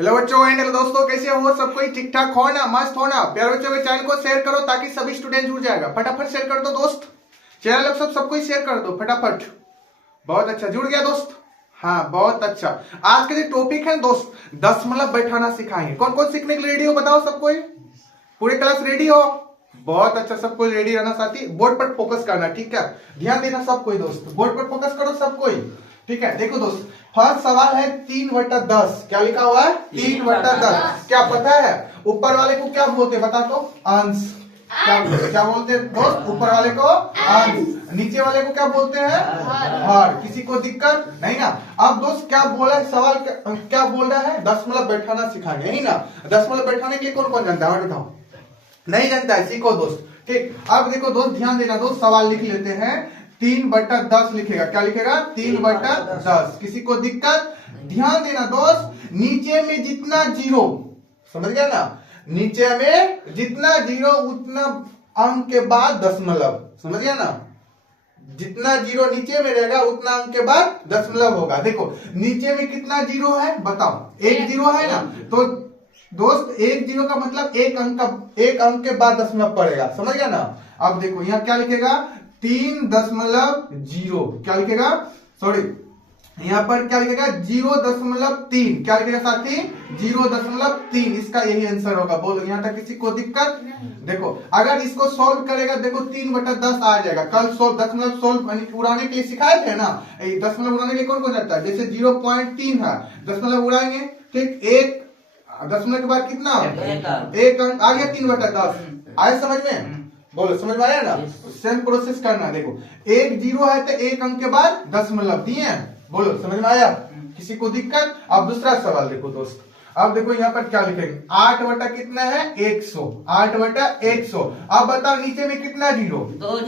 Hello बच्चों and hello दोस्तों, कैसे हो? सब कोई ठीक ठाक हो ना? मस्त हो ना? प्यारे बच्चों के चैनल को शेयर करो ताकि सभी स्टूडेंट जुड़ जाएगा। फटाफट शेयर कर दो दोस्त, चैनल लोग सबको शेयर कर दो फटाफट। बहुत अच्छा, जुड़ गया दोस्त। हाँ बहुत अच्छा। आज का जो टॉपिक है दोस्त, दशमलव बैठाना सिखाएंगे। कौन कौन सीखने के लिए रेडी हो बताओ? सब कोई पूरी क्लास रेडी हो? बहुत अच्छा, सबको रेडी रहना साथी। बोर्ड पर फोकस करना, ठीक है? ध्यान देना सब कोई दोस्त, बोर्ड पर फोकस करो सब कोई, ठीक है? देखो दोस्त, फर्स्ट सवाल है 3/10। क्या लिखा हुआ है? 3/10। क्या पता है ऊपर वाले को क्या बोलते हैं? बता तो। अंश। क्या बोलते हैं दोस्त? ऊपर वाले को अंश, नीचे वाले को क्या बोलते हैं? हर। किसी को दिक्कत नहीं ना? अब दोस्त क्या बोला है सवाल, क्या बोल रहा है? दशमलव बैठाना सिखाएंगे, नहीं ना? दशमलव बैठाने के लिए कौन कौन जानता है बताओ? नहीं जानता है? सीखो दोस्त, ठीक। अब देखो दोस्त, ध्यान देना दोस्त, सवाल लिख लेते हैं। 3/10 लिखेगा। क्या लिखेगा? 3/10। किसी को दिक्कत? ध्यान देना दोस्त, नीचे में जितना जीरो, समझ गया ना? नीचे में जितना जीरो उतना अंक के बाद दशमलव, समझ गया ना? जितना जीरो नीचे में रहेगा उतना अंक के बाद दशमलव होगा। देखो नीचे में कितना जीरो है बताओ? एक जीरो है ना? तो दोस्त एक जीरो का मतलब एक अंक के बाद दशमलव पड़ेगा, समझ गया ना? अब देखो यहाँ क्या लिखेगा? 3.0। क्या लिखेगा? सॉरी, यहाँ पर क्या लिखेगा? 0.3। क्या लिखेगा साथी? 0.3। इसका यही आंसर होगा। बोलो यहाँ तक किसी को दिक्कत? देखो अगर इसको सोल्व करेगा, देखो 3/10 आ जाएगा। कल दशमलव सोल्व उड़ाने के लिए सिखाए थे ना? दशमलव उड़ाने के लिए कौन कौन जाता है? जैसे 0.3 है, दशमलव उड़ाएंगे, ठीक? एक दशमलव के बाद कितना? एक अंक आ गया। 3/10 आए समझ में? बोलो समझ में आया ना? सेम प्रोसेस करना। देखो एक जीरो है तो एक अंक के बाद दशमलव दिए। बोलो समझ में आया? किसी को दिक्कत? अब दूसरा सवाल देखो दोस्त। अब देखो यहाँ पर क्या लिखेंगे? 8 कितना है? 100। 8/100। अब बताओ नीचे में कितना जीरो? दो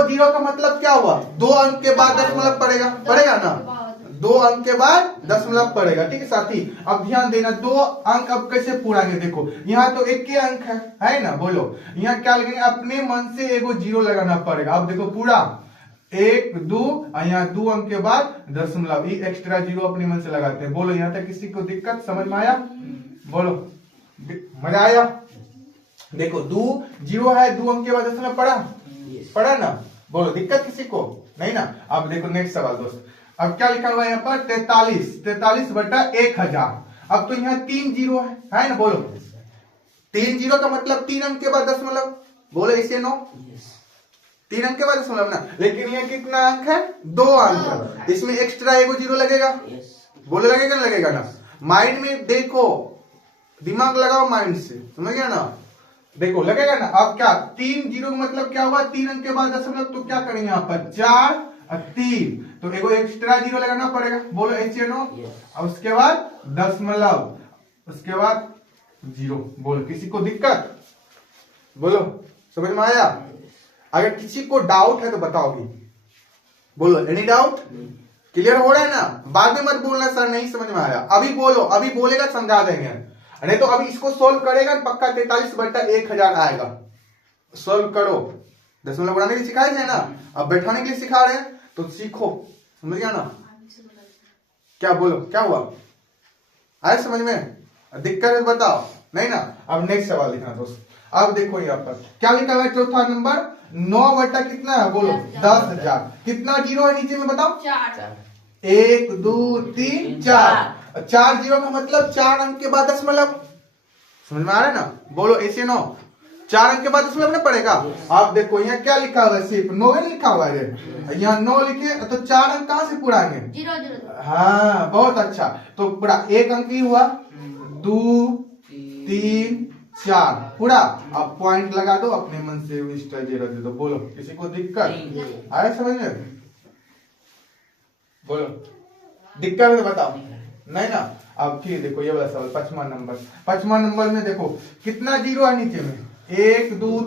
जीरो का मतलब क्या हुआ? दो अंक के बाद दशमलव पड़ेगा ना? दो अंक के बाद दशमलव पड़ेगा, ठीक है साथी? अब ध्यान देना, दो अंक अब कैसे पूराएंगे? देखो यहाँ तो एक के अंक है ना? बोलो यहाँ क्या लगेंगे? अपने मन से एगो जीरो लगाना पड़ेगा। अब देखो पूरा 1 2, यहाँ 2 अंक के बाद दशमलव, ये एक्स्ट्रा जीरो अपने मन से लगाते हैं। बोलो यहाँ तक किसी को दिक्कत? समझ में आया? बोलो मजा आया? देखो 2 जीरो है, 2 अंक के बाद दशमलव पड़ा ना? बोलो दिक्कत किसी को? नहीं ना? अब देखो नेक्स्ट सवाल दोस्त। अब क्या लिखा हुआ है यहाँ पर? 43/1000। अब तो यहाँ 3 जीरो है ना? बोलो 3 जीरो का मतलब 3 अंक के बाद दशमलव। बोलो इसे नो? 3 अंक के बाद दशमलव ना? लेकिन ये कितना अंक है? 2 अंक। इसमें एक्स्ट्रा एगो जीरो लगेगा। बोलो लगेगा ना? लगेगा ना? माइंड में देखो, दिमाग लगाओ माइंड से, समझ गया ना? देखो लगेगा ना? अब क्या 3 जीरो का मतलब क्या हुआ? 3 अंक के बाद दशमलव। तो क्या करेंगे यहाँ पर? 4 और 3, तो एगो एक्स्ट्रा जीरो लगाना पड़ेगा। बोलो HNO। और उसके बाद दशमलव, उसके बाद जीरो। बोलो किसी को दिक्कत? बोलो समझ में आया? अगर किसी को डाउट है तो बताओ भी। बोलो एनी डाउट? क्लियर हो रहा है ना? बाद में मत बोलना सर नहीं समझ में आया। अभी बोलो, अभी बोलेगा समझा देंगे, नहीं तो अभी इसको सोल्व करेगा पक्का 43/1000 आएगा। सोल्व करो। दशमलव उड़ाने के लिए सिखाए थे ना? अब बैठाने के लिए सिखा रहे हैं तो सीखो, समझ गया ना? क्या बोलो क्या हुआ? आए समझ में? दिक्कत है बताओ? नहीं ना? अब नेक्स्ट सवाल लिखना दोस्त। अब देखो यहाँ पर क्या लिखा हुआ है? चौथा नंबर 9 कितना है? बोलो 10,000। कितना जीरो है नीचे में बताओ? 1 2 3 4। 4 जीरो का मतलब 4 अंक के बाद दशमलव। समझ में आ रहा है ना? बोलो ऐसे 9 4 अंक के बाद दशमलव ना पड़ेगा। आप देखो यहाँ क्या लिखा हुआ है? सिर्फ 9 लिखा हुआ है। यहाँ 9 लिखे तो 4 अंक कहां से पूरा आएंगे? 0 हाँ बहुत अच्छा। तो पूरा एक अंक ही हुआ, 2 3 4 पूरा। अब पॉइंट लगा दो अपने मन से, जीरो दे दो। बोलो किसी को दिक्कत? आया समझ में? बोलो दिक्कत है तो बताओ? नहीं ना? अब ठीक देखो ये वाला सवाल 5वां नंबर। 5वां नंबर में देखो कितना जीरो है नीचे में? 1 2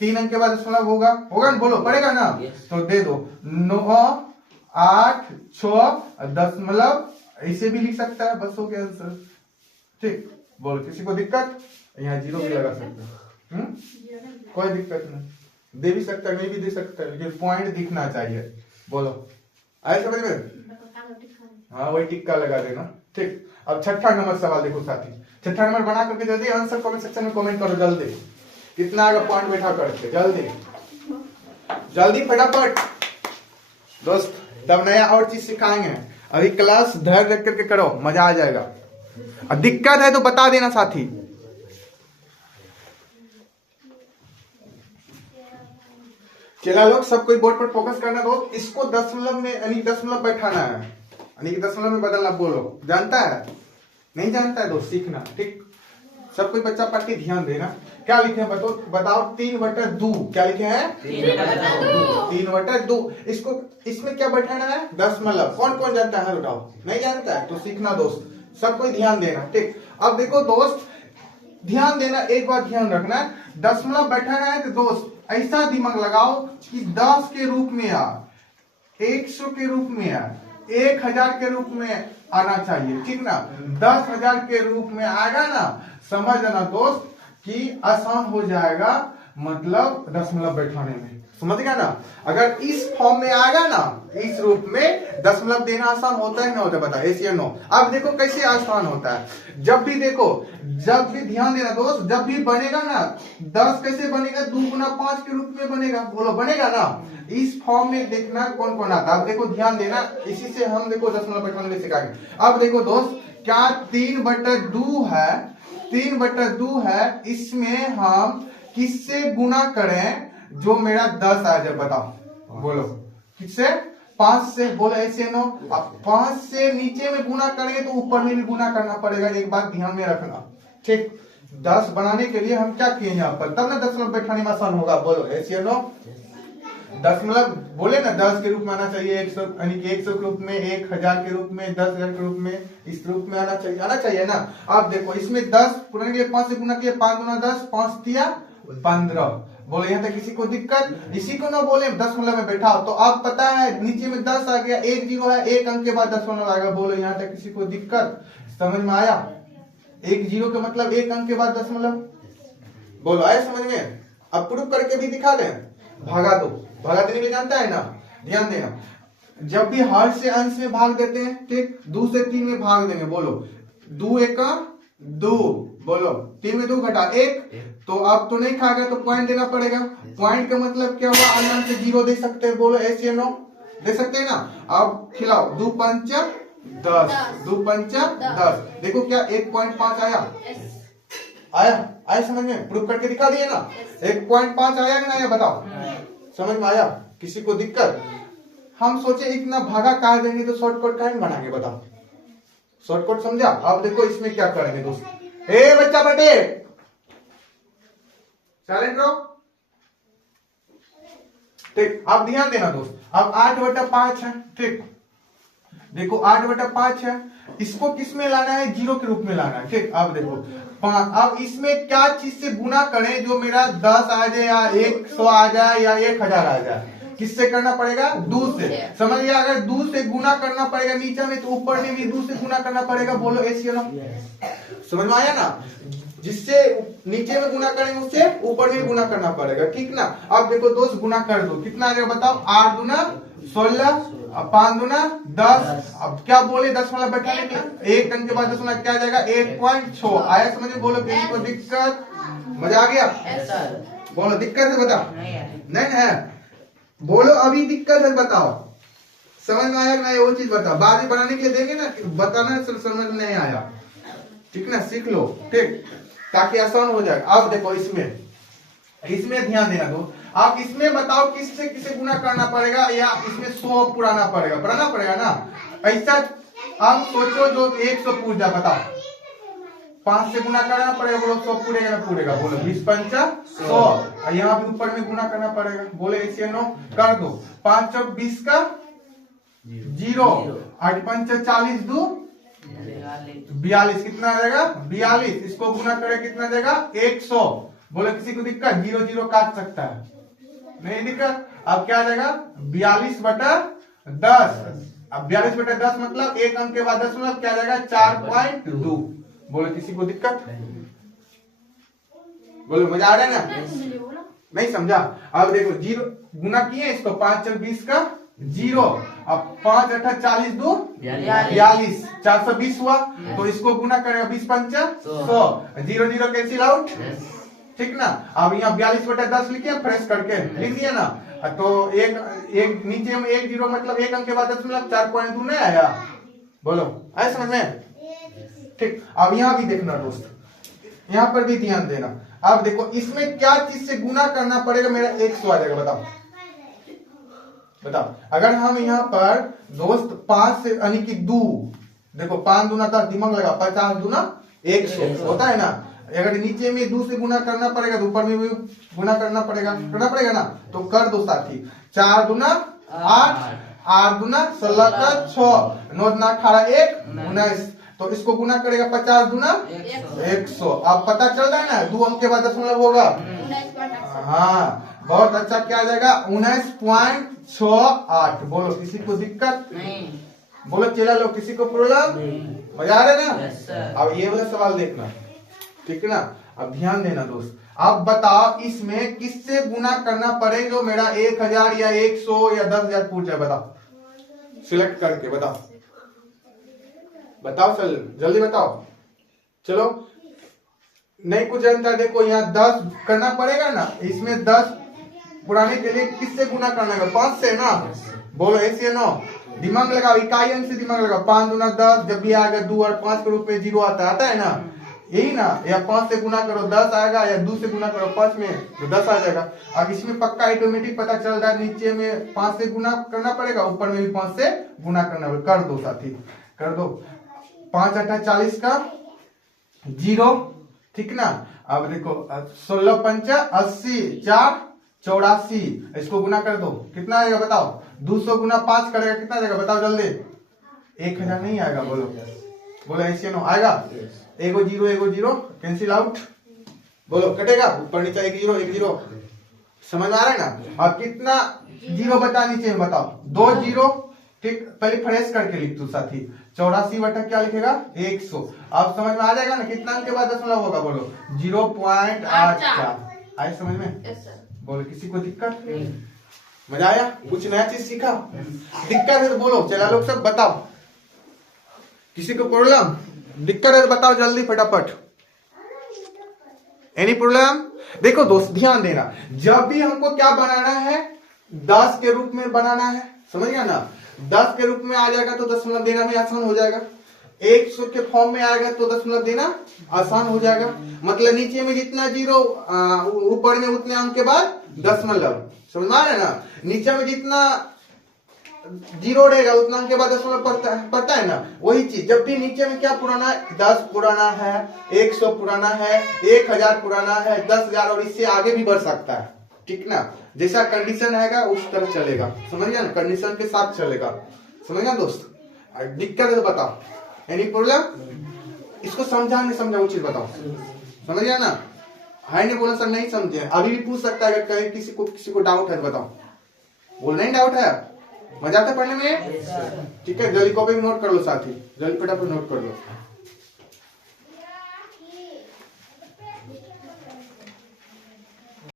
3 अंक के बाद दशमलव होगा ना? बोलो पड़ेगा ना? तो दे दो 9 8 6 दशमलव, ऐसे भी लिख सकता है, बस हो गया आंसर, ठीक? बोलो किसी को दिक्कत? यहाँ जीरो भी लगा सकते हैं, कोई दिक्कत नहीं, दे भी सकता है, नहीं भी दे सकता है, लेकिन पॉइंट दिखना चाहिए। बोलो आए समझ में? हाँ वही टिक्का लगा देना। ठीक, अब छठा नंबर सवाल देखो साथी, छठा नंबर बना करके जल्दी आंसर कमेंट सेक्शन में कमेंट करो जल्दी, कितना आगे पॉइंट बैठा करके जल्दी जल्दी फटाफट दोस्त, तब नया और चीज सिखाएंगे। अभी क्लास धैर्य रख करके करो, मजा आ जाएगा। और दिक्कत है तो बता देना साथी। चला लोग सब कोई बोर्ड पर फोकस करना दो, इसको दशमलव में यानी दशमलव बैठाना है, यानी कि दशमलव में बदलना। बोलो जानता है नहीं जानता है दोस्त, सीखना। ठीक, सब कोई बच्चा पढ़ के ध्यान देना। क्या लिखे हैं बताओ 3/2 क्या लिखे हैं 3/2। इसको इसमें क्या बैठाना है दशमलव। कौन कौन जानता है बताओ, नहीं जानता है तो सीखना दोस्त, सब कोई ध्यान देना। ठीक, अब देखो दोस्त ध्यान देना, एक बात ध्यान रखना, दशमलव बैठाना है तो दोस्त ऐसा दिमाग लगाओ कि 10 के रूप में आ, 100 के रूप में आ, 1000 के रूप में आना चाहिए। ठीक ना, 10,000 के रूप में आएगा ना, समझ लेना दोस्त कि आसान हो जाएगा, मतलब दशमलव बैठाने में, समझ गया ना। अगर इस फॉर्म में आएगा ना, इस रूप में दशमलव देना आसान होता है ना होता है, बता यस या नो। अब देखो कैसे आसान होता है, जब भी देखो, जब भी ध्यान देना दोस्त, जब भी बनेगा ना 10 कैसे बनेगा 2 गुना 5 के रूप में बनेगा। बोलो बनेगा ना, इस फॉर्म में देखना कौन कौन आता है। अब देखो ध्यान देना, इसी से हम देखो दशमलव बैठाने में सिखाएंगे। अब देखो दोस्त क्या 3/2 है, 3/2 है, इसमें हम किससे गुना करें जो मेरा 10 आ जाए, बताओ बोलो किससे, 5 से। बोलो ऐसे नो, अब 5 से नीचे में गुना करेंगे तो ऊपर में भी गुना करना पड़ेगा, एक बात ध्यान में रखना। ठीक, 10 बनाने के लिए हम क्या किए यहाँ पर, तब ना दशमलव बैठाने में आसान होगा। बोलो ऐसे नो, दशमलव बोले ना 10 के रूप में आना चाहिए, 100 यानी कि 100 के रूप में, 1000 के रूप में, 10,000 के रूप में, इस रूप में आना चाहिए ना। अब देखो इसमें 10 पुराने के लिए 5 से गुना किया, 5 गुना 10, 5 दिया 15। बोले यहाँ तक किसी को दिक्कत, इसी को ना बोले दशमलव में बैठाओ तो आप पता है नीचे में 10 आ गया, 1 0 है, 1 अंक के बाद दशमलव आएगा। बोलो यहाँ तक किसी को दिक्कत, समझ में आया। 1 0 का मतलब 1 अंक के बाद दशमलव। बोलो आया समझ में। अब प्रूफ करके भी दिखा दें, भागा दो, भागा देने के लिए जानता है ना, ध्यान देना। जब भी हर से अंश में भाग देते हैं, ठीक, 2 से 3 में भाग देंगे। बोलो 2 1 2, बोलो 3 में 2 घटा 1, तो अब तो नहीं खाएगा तो पॉइंट देना पड़ेगा। पॉइंट का मतलब क्या हुआ, अनंत से 0 दे सकते हैं। बोलो ऐसे नो दे सकते हैं ना। अब खिलाओ 2 5 10, 2 5 10, देखो क्या 1.5 आया, आया समझ में, प्रूफ करके दिखा दिए ना। 1.5 आया कि नहीं आया बताओ, समझ में आया। किसी को दिक्कत, हम सोचे इतना भागा काहे देंगे तो शॉर्टकट काहे बनाएंगे, बताओ शॉर्टकट समझा। अब देखो इसमें क्या करेंगे दोस्त, ए बच्चा बैठे साइलेंट रहो। ठीक, अब ध्यान देना दोस्त, अब 8/5 है। ठीक, देखो 8/5 है, इसको किस में लाना है, 0 के रूप में लाना है। ठीक, अब देखो 5, अब इसमें क्या चीज से गुना करें जो मेरा 10 आ जाए या 100 आ जाए या 1000 आ जाए, किससे करना पड़ेगा, 2 से। समझ गया, अगर 2 से गुना करना पड़ेगा नीचे में तो ऊपर में भी 2 से गुना करना पड़ेगा। बोलो ऐसे ना, समझ में आया ना। जिससे नीचे में गुना करेंगे उससे ऊपर में गुना करना पड़ेगा। ठीक ना, अब देखो दोस्त गुना कर दो, कितना आ जाएगा बताओ, 8 दूना 16, 5 दूना 10। अब क्या बोले दशमलव बैठाने के, 1 अंक के बाद दशमलव क्या आ जाएगा 1.6 आया। समझ में, बोलो किसी को दिक्कत, मजा आ गया। बोलो दिक्कत है बता, नहीं है, बोलो अभी दिक्कत है बताओ, समझ में आया कि नहीं वो चीज बताओ। बाद में बनाने के लिए देंगे ना, बताना समझ में नहीं आया, ठीक ना, सीख लो। ठीक, ताकि आसान हो जाए। अब देखो इसमें ध्यान देना दो, आप इसमें बताओ किससे किसे गुना करना पड़ेगा, या इसमें 100 पुराना पड़ेगा ना। ऐसा आप सोचो जो 100 पूर जा, बताओ 5 से गुना करना पड़ेगा। बोलो 100 पूरेगा ना पूरेगा, बोलो 20 5 100, यहाँ भी ऊपर में गुना करना पड़ेगा। बोले ऐसे नो कर दो, 5 और 20 का 0, 8 5 40 2 42, कितना आ जाएगा 42, इसको गुना करे कितना आ जाएगा 100। बोले किसी को दिक्कत, 0 0 काट सकता है, नहीं दिक्कत। अब क्या आ जाएगा 42/10। अब 42/10 मतलब 1 अंक के बाद दशमलव क्या आ जाएगा 4.2। बोले किसी को दिक्कत, बोलो मजा आ रहा है ना, नहीं समझा। अब देखो 0 गुना किए इसको, 5 और 20 का जीरो। अब 5 8 40 2 42, 420 हुआ। तो इसको गुना करेगा 20 पंचा 100, 0 0 कैंसिल आउट, ठीक ना। अब यहाँ 42/10 लिखे फ्रेश करके लिख दिया ना। तो एक नीचे में 1 0 मतलब 1 अंक के बाद दशमलव 4.2 नहीं आया, बोलो आया समझ में, ठीक। अब यहाँ भी देखना दोस्त, यहाँ पर भी ध्यान देना। अब देखो इसमें क्या चीज से गुना करना पड़ेगा, मेरा 100 आ जाएगा, बताओ बताओ। अगर हम यहाँ पर दोस्त 5 से यानी कि 2, देखो 5 दूना 10, दिमाग लगा, 50 दूना 100 होता है ना। अगर नीचे में 2 से गुना करना पड़ेगा तो ऊपर में भी गुना करना पड़ेगा ना। तो कर दो साथी, 4 दूना 8, 8 दूना 16 का 6, 9 दूना 18 1 19। तो इसको गुना करेगा 50 दूना 100। अब पता चल रहा है ना, 2 अंक के बाद दशमलव होगा। हाँ बहुत अच्छा, क्या आ जाएगा 19.68। बोलो किसी को दिक्कत नहीं, बोलो चला लो, किसी को प्रॉब्लम, मजा आ रहा है ना। अब ये वाला सवाल देखना, ठीक है ना। अब ध्यान देना दोस्त, अब बताओ इसमें किससे गुना करना पड़ेगा जो मेरा 1000 या 100 या 10,000 पूछ जाए, बताओ सिलेक्ट करके बताओ, बताओ चल जल्दी बताओ। चलो नहीं कुछ जानता, देखो यहाँ 10 करना पड़ेगा ना, इसमें 10 पुराने के लिए किससे गुना करना है, 5 से ना। बोलो ऐसे नो, दिमाग लगाओ, इकाई अंक से दिमाग लगाओ। 5 दूना 10, जब भी आएगा 2 और 5 के रूप में 0 आता है ना, यही ना। या 5 से गुना करो 10 आएगा, या 2 से गुना करो 5 में तो 10 आ जाएगा। अब इसमें पक्का ऑटोमेटिक पता चल रहा है, नीचे में 5 से गुना करना पड़ेगा, ऊपर में भी 5 से गुना करना पड़ेगा। कर दो साथी, कर दो। 5 8 40 का 0, ठीक ना। अब देखो 16 पंचा 80, 4 84, इसको गुना कर दो, कितना आएगा बताओ। 200 गुना 5 करेगा कितना आएगा बताओ जल्दी। 1000 नहीं आएगा, बोलो बोलो ऐसे नो आएगा। एगो जीरो कैंसिल आउट, बोलो कटेगा, ऊपर नीचे 1 0 1 0, समझ आ रहा है ना। अब कितना जीरो बता नीचे में बताओ, 2 0, ठीक। पहले फ्रेश करके लिख दो साथी, 84 बटा क्या लिखेगा 100। अब समझ में आ जाएगा ना, कितना अंक के बाद दशमलव होगा, बोलो 0.84। आए समझ में, बोलो किसी को दिक्कत, मजा आया, कुछ नया चीज सीखा, दिक्कत है तो बोलो, चला लोग सब बताओ, किसी को प्रॉब्लम दिक्कत है तो बताओ जल्दी फटाफट। Any problem. देखो दोस्त ध्यान देना, जब भी हमको क्या बनाना है 10 के रूप में बनाना है, समझ गया ना। 10 के रूप में आ जाएगा तो दशमलव देना भी आसान हो जाएगा। 100 के फॉर्म में आएगा तो दशमलव देना आसान हो जाएगा। मतलब नीचे में जितना जीरो ऊपर में उतने अंक के बाद दशमलव, समझ में आ रहा है ना। नीचे में जितना जीरो रहेगा उतना अंक के बाद दशमलव पड़ता है ना। वही चीज जब भी नीचे में क्या पुराना है, 10 पुराना है, 100 पुराना है, 1000 पुराना है, 10,000 और इससे आगे भी बढ़ सकता है, ठीक ना। जैसा कंडीशन आएगा उस तरह चलेगा, समझ गया ना, कंडीशन के साथ चलेगा, समझ गया दोस्त। दिक्कत है तो बताओ, एनी प्रॉब्लम। इसको समझा नहीं समझा वो चीज बताओ, समझ गया ना। हाई ने बोला सर नहीं समझे, अभी भी पूछ सकता है अगर कहीं किसी को डाउट है तो बताओ। बोल नहीं डाउट है, मजा आता है पढ़ने में, ठीक है। जल्दी कॉपी में नोट कर लो साथी, जल्दी फटाफट नोट कर लो।